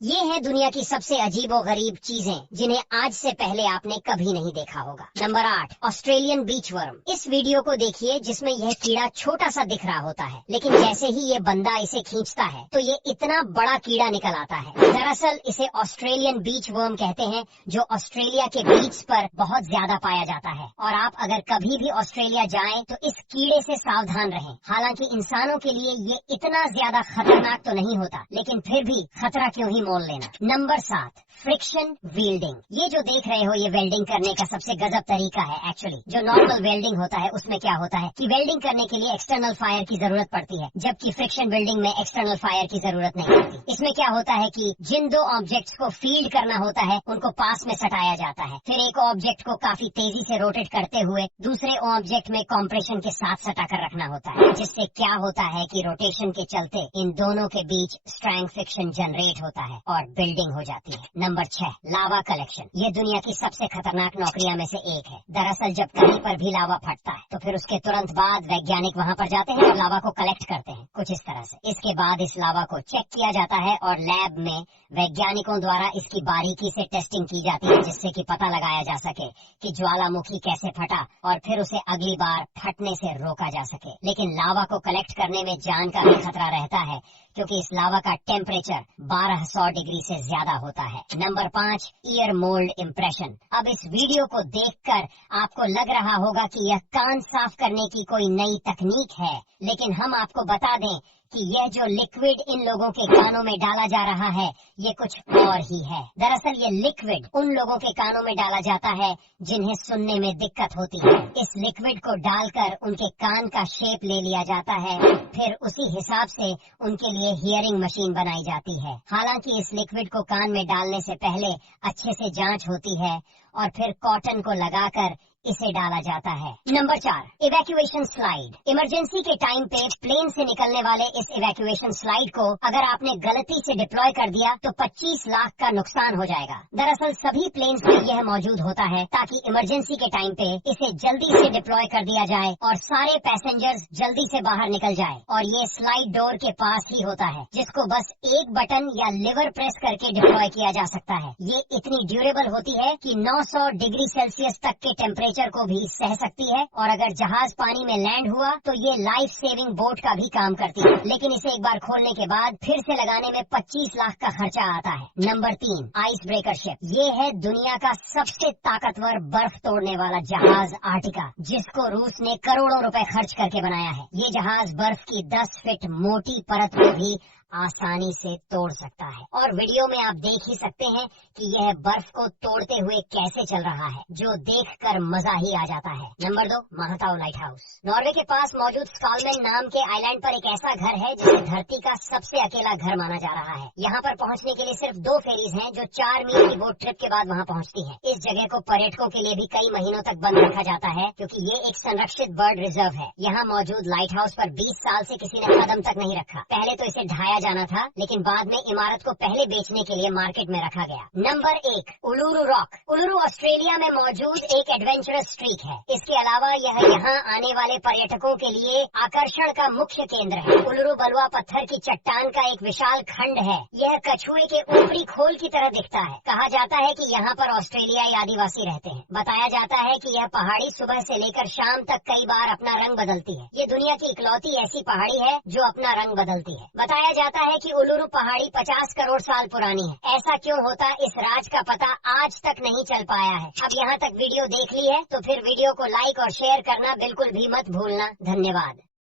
ये है दुनिया की सबसे अजीबो गरीब चीजें जिन्हें आज से पहले आपने कभी नहीं देखा होगा। नंबर 8, ऑस्ट्रेलियन बीच वर्म। इस वीडियो को देखिए जिसमें यह कीड़ा छोटा सा दिख रहा होता है, लेकिन जैसे ही ये बंदा इसे खींचता है तो ये इतना बड़ा कीड़ा निकल आता है। दरअसल इसे ऑस्ट्रेलियन बीच वर्म कहते हैं, जो ऑस्ट्रेलिया के बीच पर बहुत ज्यादा पाया जाता है। और आप अगर कभी भी ऑस्ट्रेलिया जाएं तो इस कीड़े से सावधान रहें। हालांकि इंसानों के लिए ये इतना ज्यादा खतरनाक तो नहीं होता, लेकिन फिर भी खतरा क्यों ही मोल लेना। Number 7, friction welding. ये जो देख रहे हो ये वेल्डिंग करने का सबसे गजब तरीका है। एक्चुअली जो नॉर्मल वेल्डिंग होता है उसमें क्या होता है कि वेल्डिंग करने के लिए एक्सटर्नल फायर की जरूरत पड़ती है, जबकि फ्रिक्शन वेल्डिंग में एक्सटर्नल फायर की जरूरत नहीं पड़ती। इसमें क्या होता है कि जिन दो ऑब्जेक्ट्स को फील्ड करना होता है उनको पास में सटाया जाता है, फिर एक ऑब्जेक्ट को काफी तेजी से रोटेट करते हुए दूसरे ऑब्जेक्ट में कॉम्प्रेशन के साथ सटा कर रखना होता है, जिससे क्या होता है कि रोटेशन के चलते इन दोनों के बीच स्ट्रॉन्ग फ्रिक्शन जनरेट होता है और बिल्डिंग हो जाती है। नंबर 6, लावा कलेक्शन। ये दुनिया की सबसे खतरनाक नौकरियां में से एक है। दरअसल जब कहीं पर भी लावा फटता है तो फिर उसके तुरंत बाद वैज्ञानिक वहां पर जाते हैं और लावा को कलेक्ट करते हैं, कुछ इस तरह से। इसके बाद इस लावा को चेक किया जाता है और लैब में वैज्ञानिकों द्वारा इसकी बारीकी से टेस्टिंग की जाती है, जिससे कि पता लगाया जा सके कि ज्वालामुखी कैसे फटा और फिर उसे अगली बार फटने से रोका जा सके। लेकिन लावा को कलेक्ट करने में जान का भी खतरा रहता है, क्योंकि इस लावा का टेम्परेचर 1200 डिग्री से ज्यादा होता है। Number 5, year mould impression. अब इस वीडियो को देखकर आपको लग रहा होगा कि यह कान साफ करने की कोई नई तकनीक है, लेकिन हम आपको बता दें कि यह जो लिक्विड इन लोगों के कानों में डाला जा रहा है ये कुछ और ही है। दरअसल ये लिक्विड उन लोगों के कानों में डाला जाता है जिन्हें सुनने में दिक्कत होती है। इस लिक्विड को डालकर उनके कान का शेप ले लिया जाता है, फिर उसी हिसाब से उनके लिए हियरिंग मशीन बनाई जाती है। हालांकि इस लिक्विड को कान में डालने से पहले अच्छे से जांच होती है और फिर कॉटन को लगाकर इसे डाला जाता है। Number 4, evacuation slide. इमरजेंसी के टाइम पे प्लेन से निकलने वाले इस इवैक्यूएशन स्लाइड को अगर आपने गलती से डिप्लॉय कर दिया तो 25 लाख का नुकसान हो जाएगा। दरअसल सभी प्लेन्स में यह मौजूद होता है ताकि इमरजेंसी के टाइम पे इसे जल्दी से डिप्लॉय कर दिया जाए और सारे पैसेंजर्स जल्दी से बाहर निकल जाए। और ये स्लाइड डोर के पास ही होता है, जिसको बस एक बटन या लिवर प्रेस करके डिप्लॉय किया जा सकता है। ये इतनी ड्यूरेबल होती है कि 900 डिग्री सेल्सियस तक के टेम्परेचर को भी सह सकती है, और अगर जहाज पानी में लैंड हुआ तो ये लाइफ सेविंग बोट का भी काम करती है। लेकिन इसे एक बार खोलने के बाद फिर से लगाने में 25 लाख का खर्चा आता है। Number 3, ice breaker ship. ये है दुनिया का सबसे ताकतवर बर्फ तोड़ने वाला जहाज आर्टिका, जिसको रूस ने करोड़ों रुपए खर्च करके बनाया है। ये जहाज बर्फ की 10 फीट मोटी परत को भी आसानी से तोड़ सकता है, और वीडियो में आप देख ही सकते हैं कि यह बर्फ को तोड़ते हुए कैसे चल रहा है, जो देखकर मजा ही आ जाता है। नंबर 2, महाताओ लाइट हाउस। नॉर्वे के पास मौजूद स्कॉलमैन नाम के आइलैंड पर एक ऐसा घर है जिसे धरती का सबसे अकेला घर माना जा रहा है। यहाँ पर पहुँचने के लिए सिर्फ 2 फेरीज हैं जो 4 मील की बोट ट्रिप के बाद वहाँ पहुँचती है। इस जगह को पर्यटकों के लिए भी कई महीनों तक बंद रखा जाता है, क्योंकि ये एक संरक्षित बर्ड रिजर्व है। यहाँ मौजूद लाइट हाउस पर 20 साल से किसी ने कदम तक नहीं रखा। पहले तो इसे ढाया जाना था, लेकिन बाद में इमारत को पहले बेचने के लिए मार्केट में रखा गया। Number 1, Uluru rock. Uluru Australia में मौजूद एक एडवेंचरस स्ट्रीक है। इसके अलावा यह यहाँ आने वाले पर्यटकों के लिए आकर्षण का मुख्य केंद्र है। उलुरु बलुआ पत्थर की चट्टान का एक विशाल खंड है। यह कछुए के ऊपरी खोल की तरह दिखता है। कहा जाता है कि यहाँ पर ऑस्ट्रेलियाई आदिवासी रहते हैं। बताया जाता है कि यह पहाड़ी सुबह से लेकर शाम तक कई बार अपना रंग बदलती है। ये दुनिया की इकलौती ऐसी पहाड़ी है जो अपना रंग बदलती है। बताया जाता है कि उलुरु पहाड़ी 50 करोड़ साल पुरानी है। ऐसा क्यों होता, इस राज का पता आज तक नहीं चल पाया है। अब यहाँ तक वीडियो देख ली है तो फिर वीडियो को लाइक और शेयर करना बिल्कुल भी मत भूलना। धन्यवाद।